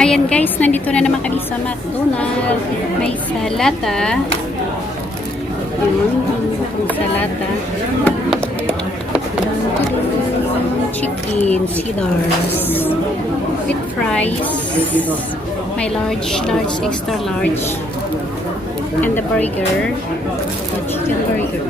Ayan guys, nandito na naman kami sa McDonald's. May salata. Salata. Chicken, cedars. With fries. May large, extra large. And the burger. The chicken burger.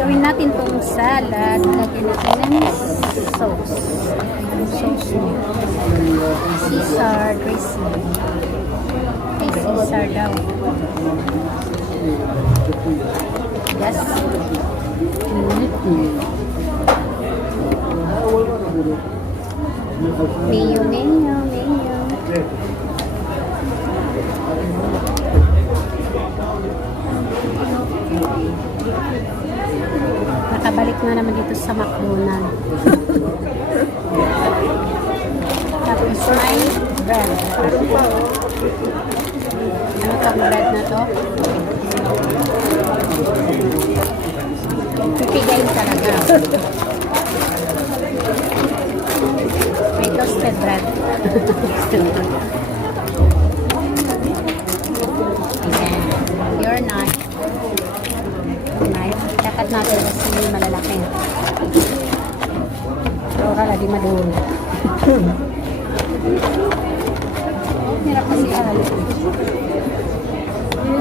Gawin natin itong salad. Lagyan natin ng sauce. Sauce niya. Caesar dressing. Ay, Caesar daw. Yes. Mayo. Nakabalik na naman dito sa McDonald's. Tapos may bread. Ano itong bread na to? Pipigayin talaga. May toasted bread. You're not. Dapat natin kasi yung malalaki. Pero kala di maduro. Hirap kasi halo.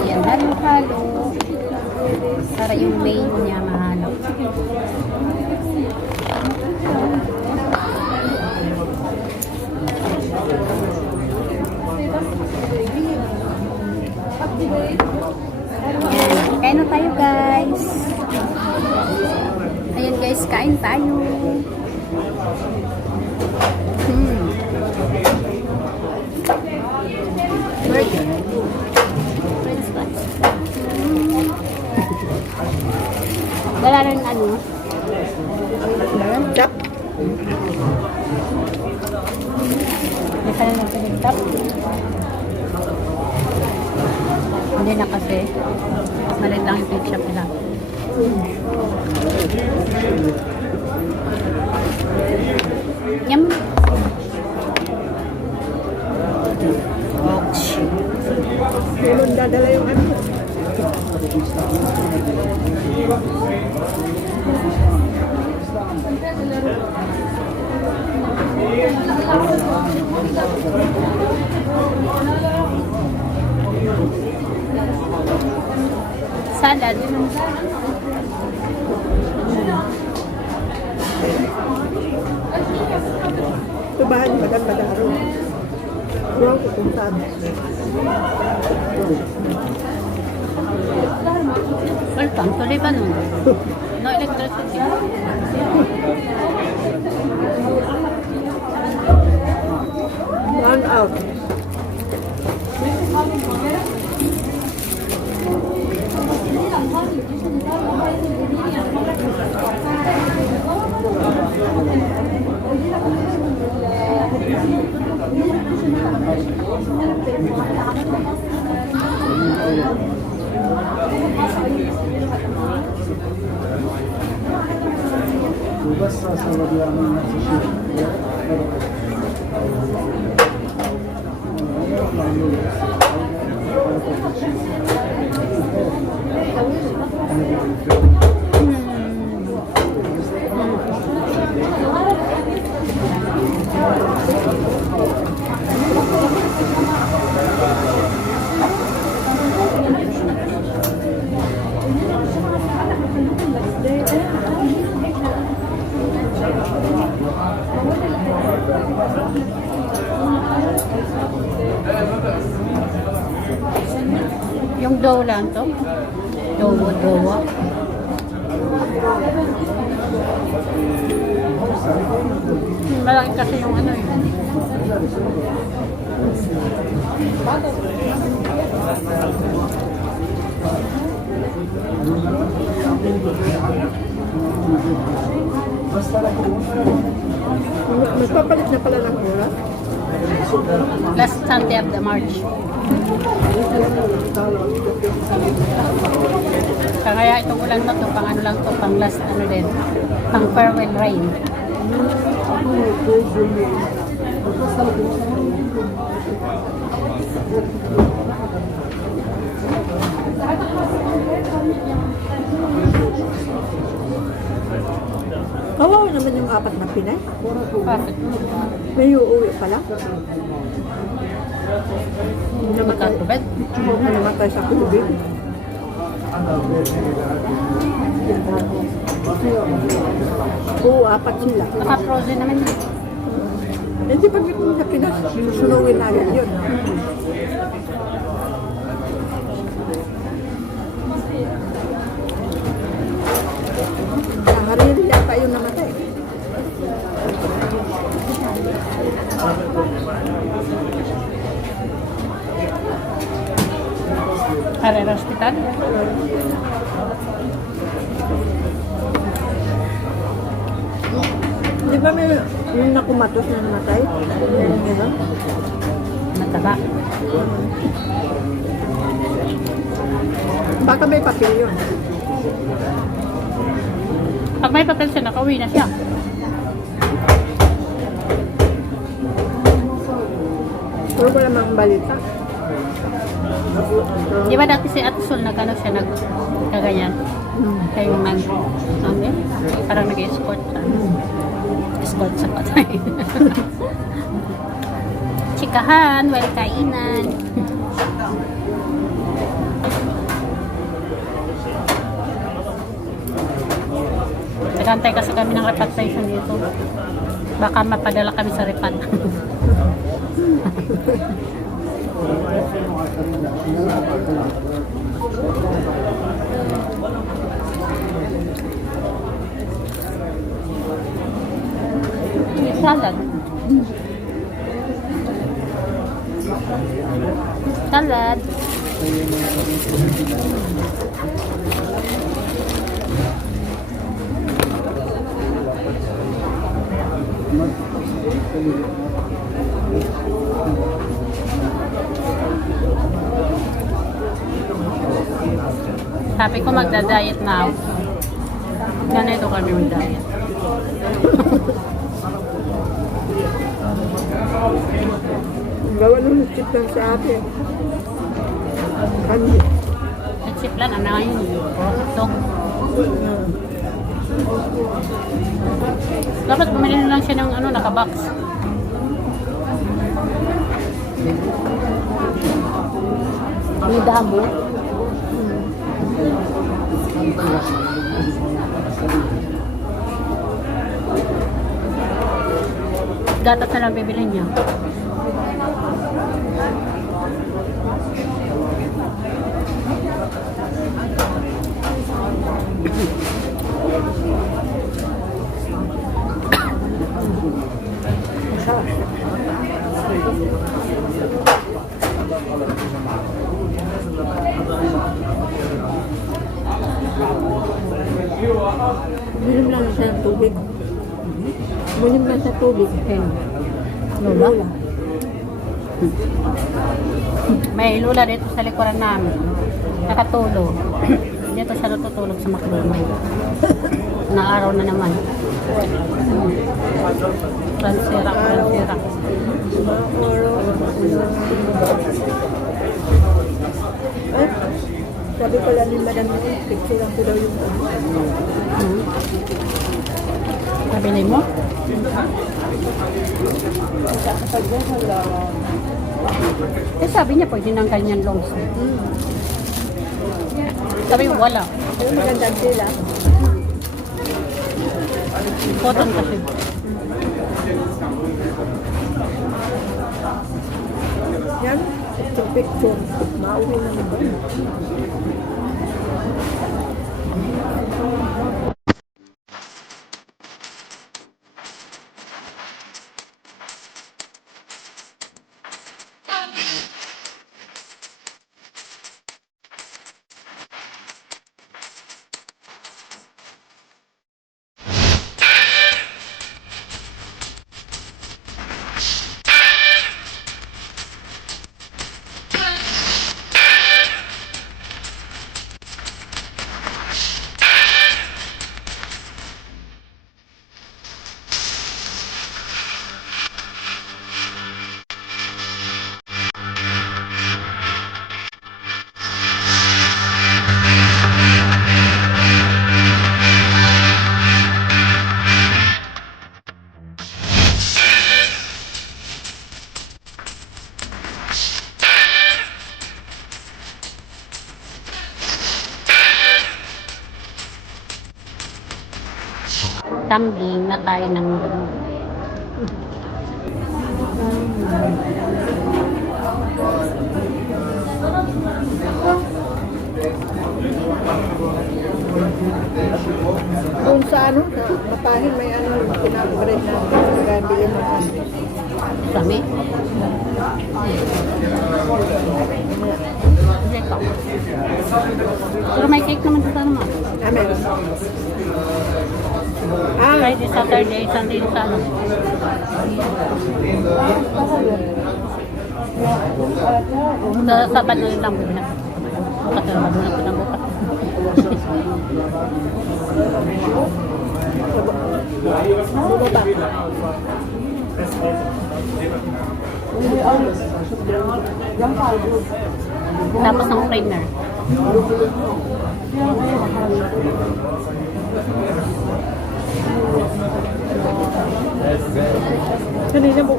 Yan, halo-halo. Para yung main niya mahalo. Yan, kain na tayo guys. Ayan guys, kain tayo. Burger. French fries. Wala rin ano? Chop. May pala na pinag-chop. Hindi na kasi. Malit lang yung pinag-chop nila. Yum. Ouch. Tulong dadala yung ano. Salad. Ito bahan yung badang-badaro. Wow, kung saan. Well, tuloy pa nun. No electricity. One out. Yung dough lang to. Dough. Malaki kasi yung ano eh. Magpapalit na pala ng oras. Last Sunday of the March. Kaya itong ulan na to, pang ano lang to, pang last ano din, pang farewell rain. Kawawa naman yung apat na Pinay. Bakit? May uuwi pala. Magkakubad? Namatay sa COVID. Oo, apat sila. Naka-frozen naman yun. Hindi pag ito sa Pinas, susunugin natin yun. Nangarili yata yung namatay. Herrera Hospital? Di ba may yung nakumatos na namatay? Gano'n? Mataba. Baka may papel yun. Pag may papel siya, nakauwi na siya. Pero wala mang balita. Di ba dati si Ate Sol nag-ano siya, nagkaganyan? Kaya yung parang nag-escort siya. Escort sa patay. Chikahan, well kainan. Nagantay kasi kami ng repatriation dito. Baka mapadala kami sa repat. May salad. Salad. Sabi ko magda-diet na ako. Ganito kami mag-diet. Gawa nung chip lang sa atin. Kandi. Chip lang, ano yun? Ito. Dapat bumili na lang siya ng ano, naka-box. May damo. Gatas na lang bibili niya. Bilim lang siya ng tubig. Bilim lang sa tubig. Lula? May lula dito sa likuran namin. Nakatulog. Dito siya natutulog sa McDonald's. Na araw na naman. Fransira. Ay, sabi pala ni Madam picture lang ko daw yung Nabili mo? Eh sabi niya pwede ng ganyan longs. Sabi ko wala. yung magandang sila. Cotton kasi. Yan, picture. Mauwi na naman. tumbling na tayo ng Kung sa ano, sa matahin may ano, pinapres na kaya bilhin mo ano. kami. Hindi pa. Pero may cake naman sa ano. Ah, meron. Ah, Friday, Saturday, Sunday sa ano. Sa Sabat na lang mo na. Bukas na lang mo na bukas. bumaba. Tapos ng trainer. Kanina mo.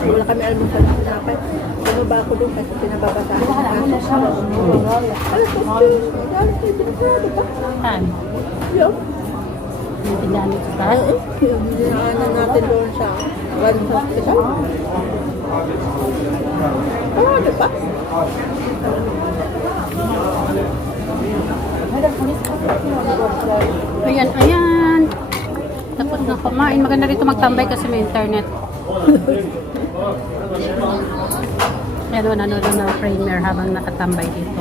Wala kami almusal na sinapay. Bumaba ako doon kasi pinababasahan. Alas 8. Alas 8. Pinagkado pa. Saan? Yun. Yung tinamit sa taas. Yung dinaanan natin doon sa One Hospital. Ano pa? Ayan, ayan. Tapos na kumain. Maganda rito magtambay kasi may internet. Ayan, nanonood ng premier habang nakatambay dito.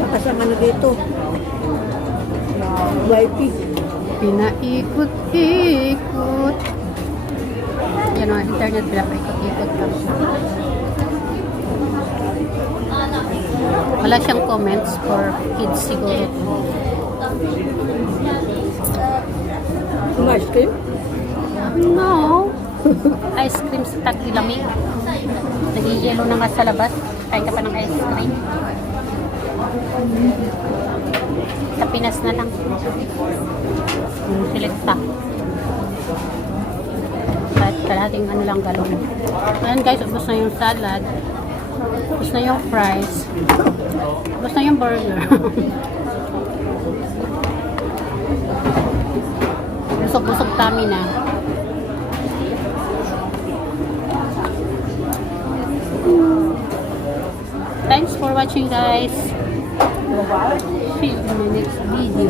Lakas ang ano dito. YP. Pinaikot-ikot. Yan o, internet pinapaikot-ikot lang siya. Wala siyang comments for kids siguro. Ice cream? No. Ice cream sa tag-ilamig. Nag-i-yellow na nga sa labas. Kain ka pa ng ice cream. Sa Pinas na lang. Selecta. At kalating ano lang galon. Ayan guys, ubos na yung salad. Ubos na yung fries. Ubos na yung burger. Busog-busog kami na. Thanks for watching guys. See you in the next video.